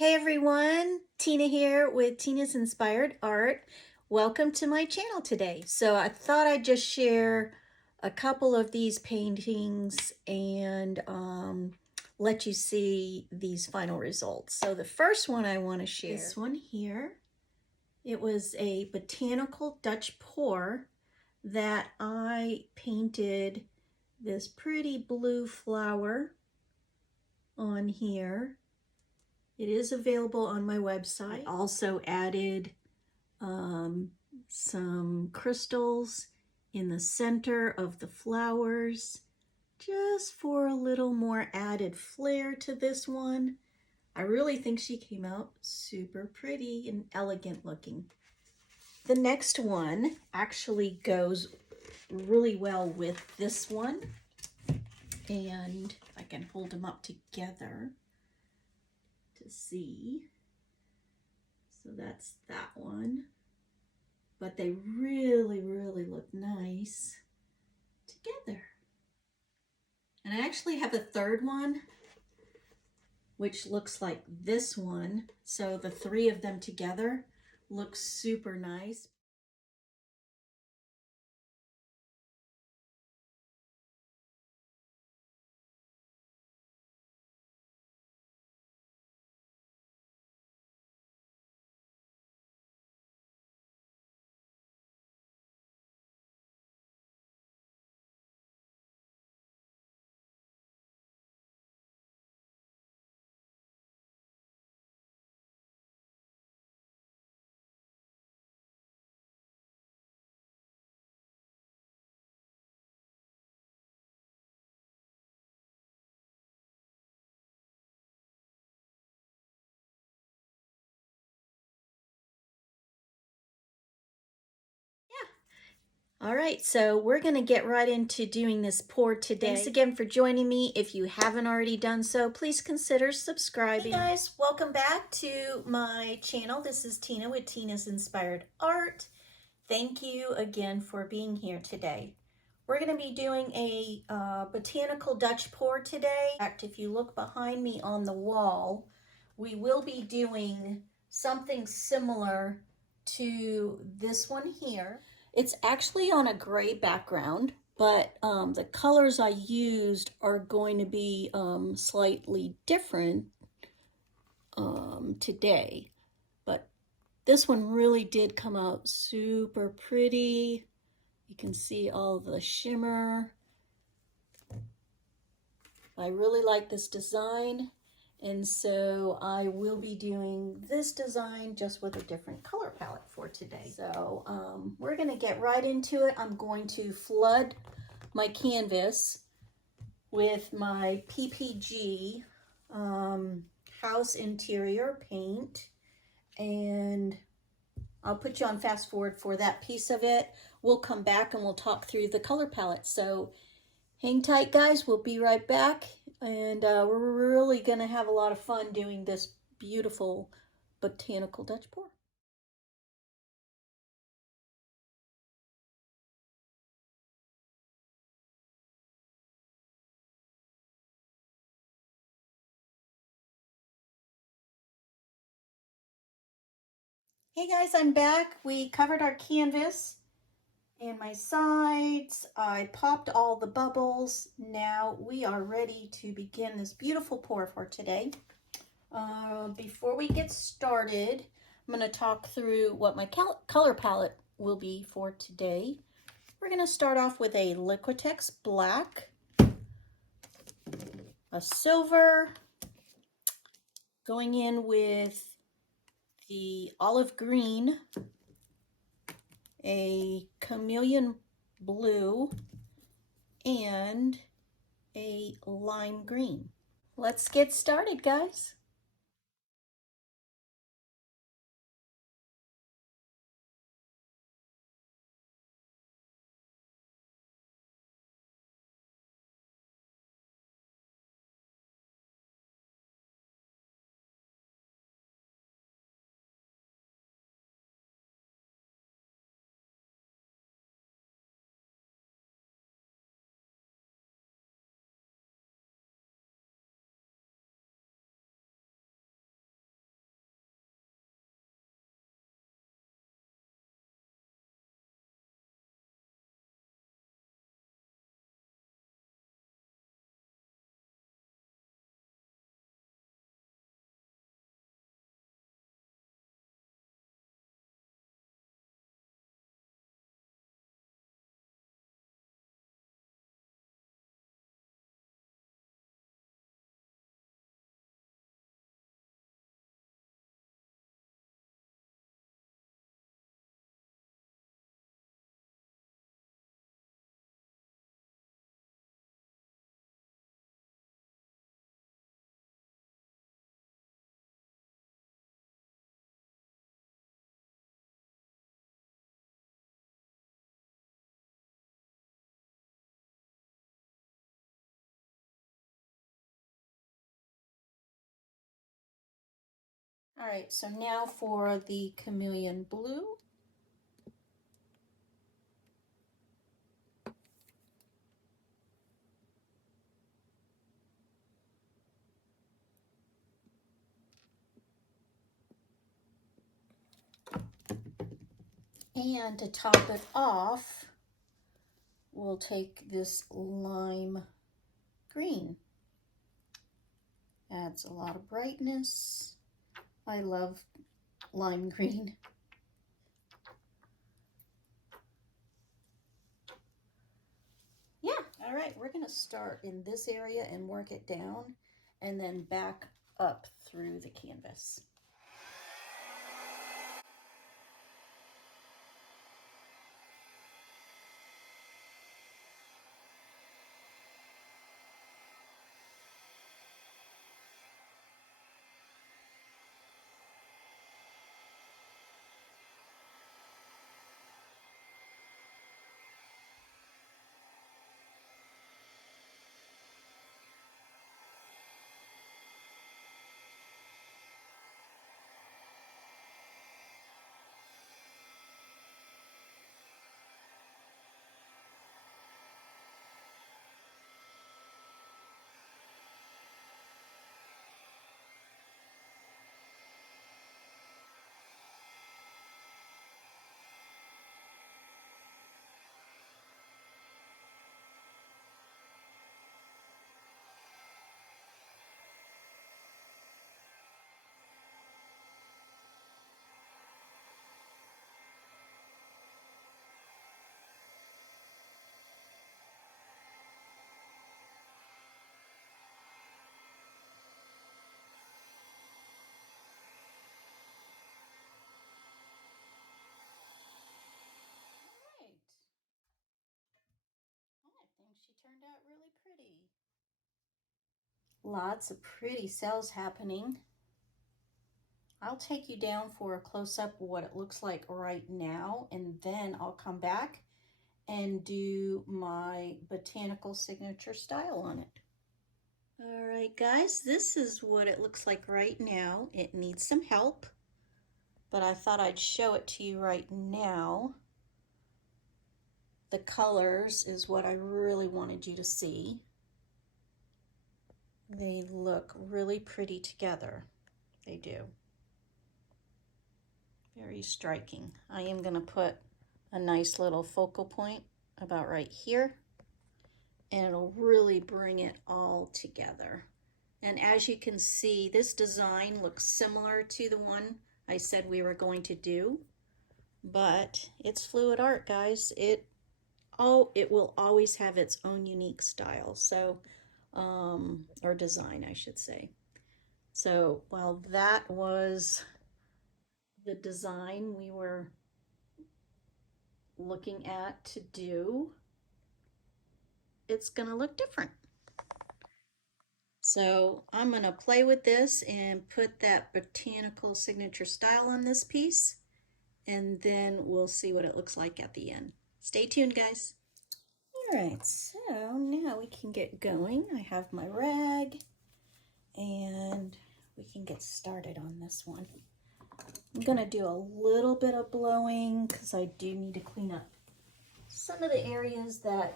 Hey everyone, Tina here with Tina's Inspired Art. Welcome to my channel today. So I thought I'd just share a couple of these paintings and let you see these final results. So the first one I want to share, this one here, it was a botanical Dutch pour that I painted this pretty blue flower on here. It is available on my website. I also added some crystals in the center of the flowers just for a little more added flair to this one. I really think she came out super pretty and elegant looking. The next one actually goes really well with this one. And if I can hold them up together to see. So that's that one. But they really look nice together. And I actually have a third one, which looks like this one. So the three of them together look super nice. All right, so we're going to get right into doing this pour today. Thanks again for joining me. If you haven't already done so, please consider subscribing. Hey guys, welcome back to my channel. This is Tina with Tina's Inspired Art. Thank you again for being here today. We're going to be doing a botanical Dutch pour today. In fact, if you look behind me on the wall, we will be doing something similar to this one here. It's actually on a gray background, but the colors I used are going to be slightly different today. But this one really did come out super pretty. You can see all the shimmer. I really like this design. And so I will be doing this design just with a different color palette for today. So we're going to get right into it. I'm going to flood my canvas with my PPG house interior paint. And I'll put you on fast forward for that piece of it. We'll come back and we'll talk through the color palette. So hang tight, guys. We'll be right back. And we're really going to have a lot of fun doing this beautiful botanical Dutch pour. Hey guys, I'm back. We covered our canvas and my sides. I popped all the bubbles. Now we are ready to begin this beautiful pour for today. Before we get started, I'm going to talk through what my color palette will be for today. We're going to start off with a Liquitex black, a silver, going in with the olive green, a chameleon blue, and a lime green. Let's get started, guys. All right, so now for the chameleon blue. And to top it off, we'll take this lime green. Adds a lot of brightness. I love lime green. Yeah, all right, we're gonna start in this area and work it down and then back up through the canvas. I think she turned out really pretty. Lots of pretty cells happening. I'll take you down for a close-up of what it looks like right now, and then I'll come back and do my botanical signature style on it. All right, guys, this is what it looks like right now. It needs some help, but I thought I'd show it to you right now. The colors is what I really wanted you to see. They look really pretty together. They do. Very striking. I am going to put a nice little focal point about right here, and it'll really bring it all together. And as you can see, this design looks similar to the one I said we were going to do, but it's fluid art, guys. It will always have its own unique style, so or design, I should say. So while that was the design we were looking at to do, it's gonna look different. So I'm gonna play with this and put that botanical signature style on this piece, and then we'll see what it looks like at the end. Stay tuned, guys. All right, so now we can get going. I have my rag, and we can get started on this one. I'm gonna do a little bit of blowing because I do need to clean up some of the areas that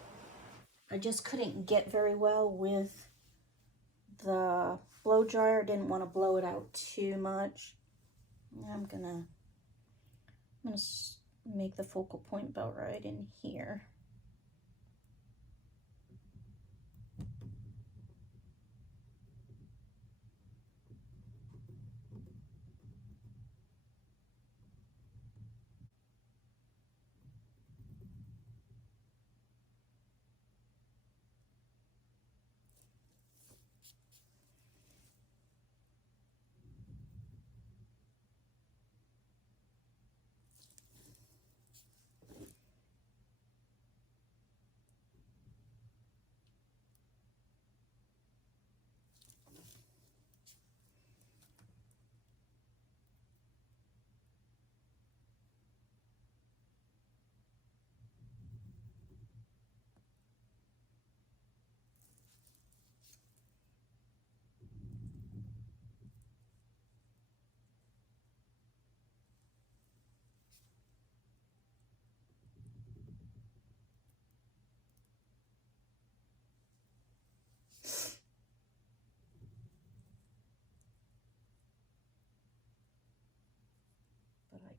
I just couldn't get very well with the blow dryer. Didn't want to blow it out too much. I'm gonna make the focal point about right in here.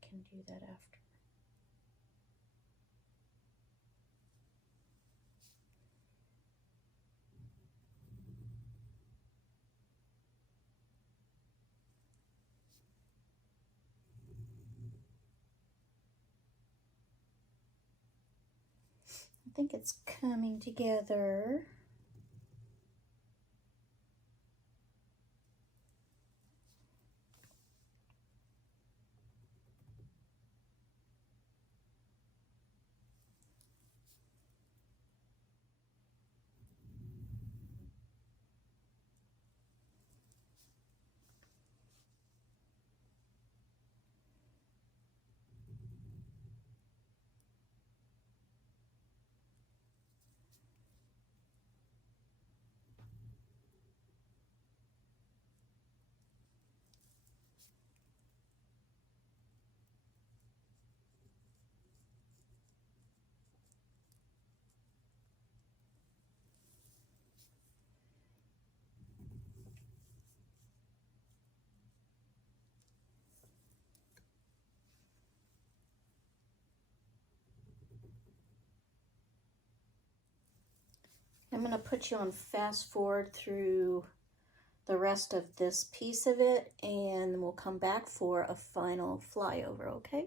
can do that after. I think it's coming together. I'm going to put you on fast forward through the rest of this piece of it, and we'll come back for a final flyover, okay?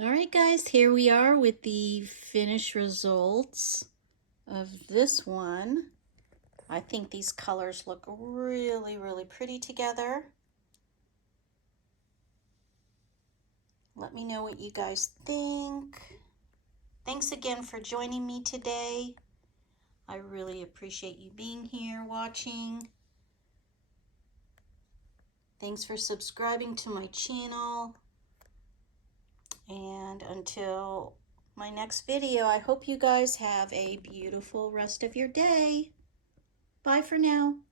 All right, guys, here we are with the finished results of this one. I think these colors look really, really pretty together. Let me know what you guys think. Thanks again for joining me today. I really appreciate you being here watching. Thanks for subscribing to my channel. And until my next video, I hope you guys have a beautiful rest of your day. Bye for now.